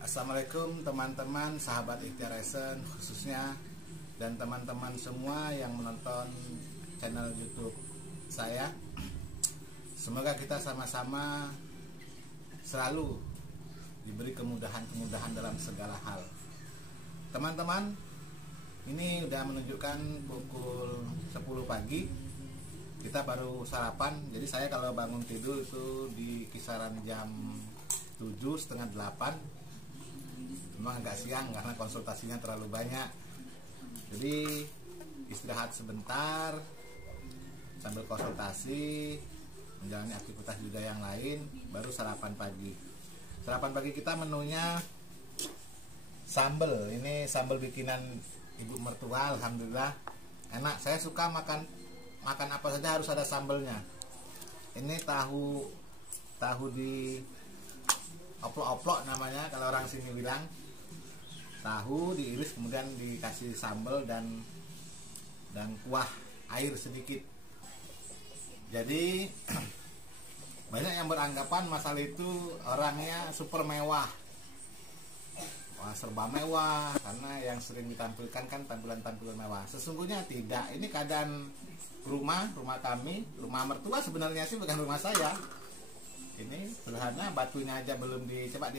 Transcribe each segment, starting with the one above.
Assalamualaikum teman-teman, sahabat Ikhtiar Esen khususnya, dan teman-teman semua yang menonton channel YouTube saya. Semoga kita sama-sama selalu diberi kemudahan-kemudahan dalam segala hal. Teman-teman, ini udah menunjukkan pukul 10 pagi. Kita baru sarapan. Jadi saya kalau bangun tidur itu di kisaran jam 7, setengah 8. Memang agak siang karena konsultasinya terlalu banyak. Jadi istirahat sebentar sambil konsultasi, menjalani aktivitas juga yang lain, baru sarapan pagi. Sarapan pagi kita menunya sambal. Ini sambal bikinan ibu mertua, alhamdulillah enak. Saya suka makan apa saja harus ada sambalnya. Ini tahu di oplok-oplok namanya kalau orang sini bilang. Tahu diiris kemudian dikasih sambal dan kuah air sedikit. Jadi banyak yang beranggapan masalah itu orangnya super mewah. Wah, serba mewah karena yang sering ditampilkan kan tampilan-tampilan mewah. Sesungguhnya tidak. Ini keadaan rumah kami, rumah mertua sebenarnya sih, bukan rumah saya. Ini sederhana, batunya aja belum coba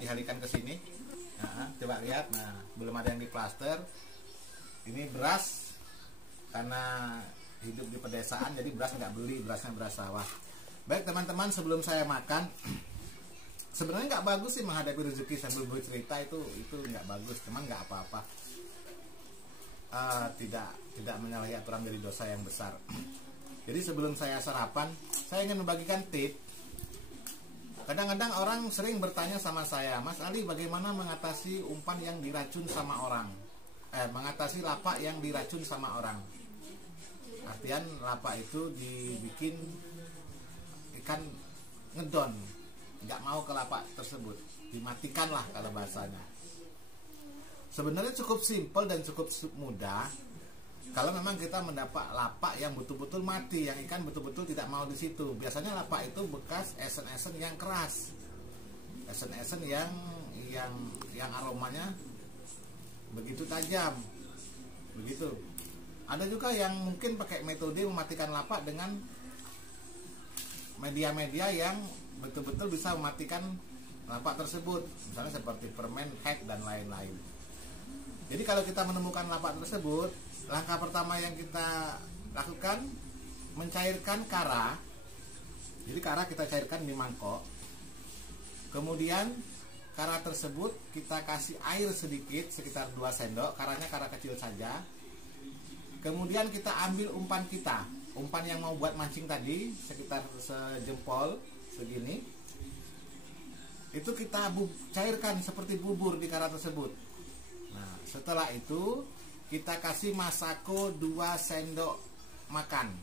dihalikan ke sini. Nah, coba lihat, nah belum ada yang diplaster. Ini beras, karena hidup di pedesaan jadi beras nggak beli, berasnya beras sawah. Baik teman-teman, sebelum saya makan, sebenarnya nggak bagus sih menghadapi rezeki sambil bercerita, itu nggak bagus, cuman nggak apa-apa. Tidak menyalahi aturan dari dosa yang besar. Jadi sebelum saya sarapan, saya ingin membagikan tips. Kadang-kadang orang sering bertanya sama saya, Mas Ali, bagaimana mengatasi umpan yang diracun sama orang? Mengatasi lapak yang diracun sama orang. Artian lapak itu dibikin ikan ngedon, nggak mau ke lapak tersebut, dimatikan lah kalau bahasanya. Sebenarnya cukup simpel dan cukup mudah. Kalau memang kita mendapat lapak yang betul-betul mati, yang ikan betul-betul tidak mau di situ. Biasanya lapak itu bekas esen-esen yang keras, esen-esen yang aromanya begitu tajam, begitu. Ada juga yang mungkin pakai metode mematikan lapak dengan media-media yang betul-betul bisa mematikan lapak tersebut, misalnya seperti permen, hack dan lain-lain. Jadi kalau kita menemukan lapak tersebut, langkah pertama yang kita lakukan mencairkan kara. Jadi kara kita cairkan di mangkok. Kemudian kara tersebut kita kasih air sedikit, sekitar 2 sendok. Karanya kara kecil saja. Kemudian kita ambil umpan kita, umpan yang mau buat mancing tadi, sekitar sejempol segini. Itu kita cairkan seperti bubur di kara tersebut. Nah, setelah itu kita kasih masako 2 sendok makan.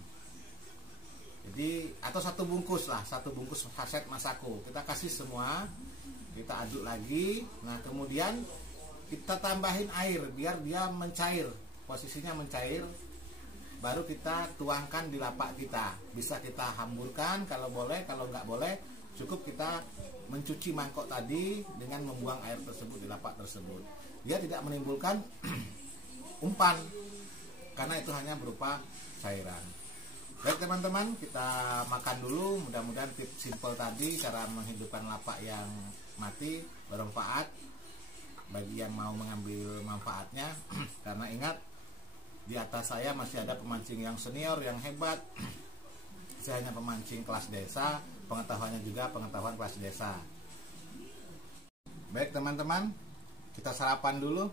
Jadi atau 1 bungkus lah, 1 bungkus saset masako. Kita kasih semua, kita aduk lagi. Nah, kemudian kita tambahin air biar dia mencair, posisinya mencair. Baru kita tuangkan di lapak kita. Bisa kita hamburkan kalau boleh, kalau nggak boleh cukup kita mencuci mangkok tadi dengan membuang air tersebut di lapak tersebut. Dia tidak menimbulkan umpan karena itu hanya berupa cairan. Baik teman-teman, kita makan dulu. Mudah-mudahan tips simple tadi, cara menghidupkan lapak yang mati, bermanfaat bagi yang mau mengambil manfaatnya. Karena ingat, di atas saya masih ada pemancing yang senior, yang hebat. Saya hanya pemancing kelas desa, pengetahuannya juga pengetahuan kelas desa. Baik teman-teman, kita sarapan dulu.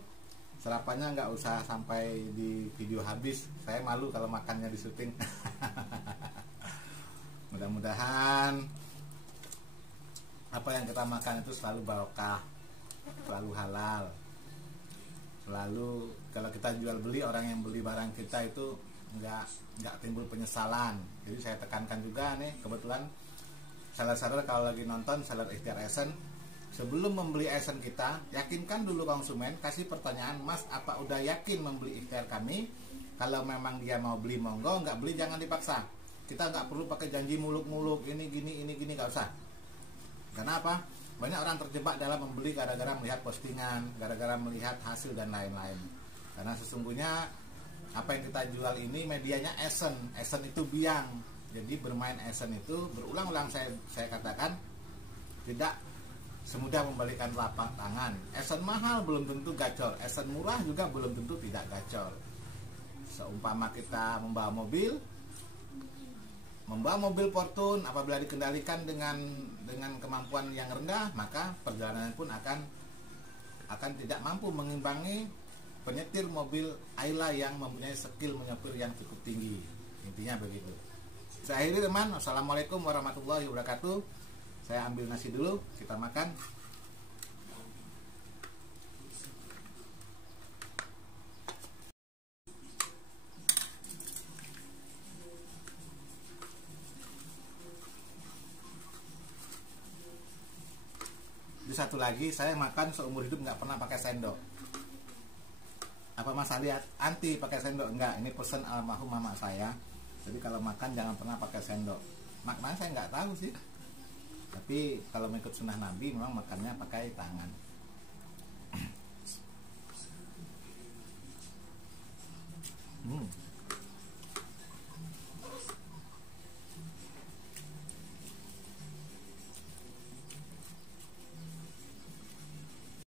Sarapannya nggak usah sampai di video habis, saya malu kalau makannya di syuting. Mudah-mudahan apa yang kita makan itu selalu barokah, selalu halal, selalu kalau kita jual beli, orang yang beli barang kita itu nggak timbul penyesalan. Jadi saya tekankan juga nih, kebetulan seller-seller kalau lagi nonton seller Ikhtiar Esen, sebelum membeli esen kita, yakinkan dulu konsumen, kasih pertanyaan, Mas, apa udah yakin membeli ikhtiar kami? Kalau memang dia mau beli, monggo, nggak beli jangan dipaksa. Kita nggak perlu pakai janji muluk-muluk, ini gini, nggak usah. Karena apa? banyak orang terjebak dalam membeli gara-gara melihat postingan, gara-gara melihat hasil dan lain-lain. Karena sesungguhnya apa yang kita jual ini medianya esen itu biang. Jadi bermain esen itu berulang-ulang saya katakan tidak semudah membalikan telapak tangan. Esen mahal belum tentu gacor, esen murah juga belum tentu tidak gacor. Seumpama kita membawa mobil Fortune, apabila dikendalikan dengan kemampuan yang rendah, maka perjalanan pun akan tidak mampu mengimbangi penyetir mobil Ayla yang mempunyai skill menyetir yang cukup tinggi. Intinya begitu. Saya akhiri teman. Wassalamualaikum warahmatullahi wabarakatuh. Saya ambil nasi dulu, kita makan. Satu lagi, saya makan seumur hidup nggak pernah pakai sendok. Apa Mas Ali anti pakai sendok? Enggak, ini pesan almarhum mama saya. Jadi kalau makan jangan pernah pakai sendok. Maknanya saya nggak tahu sih. Tapi kalau mengikut sunnah Nabi memang makannya pakai tangan.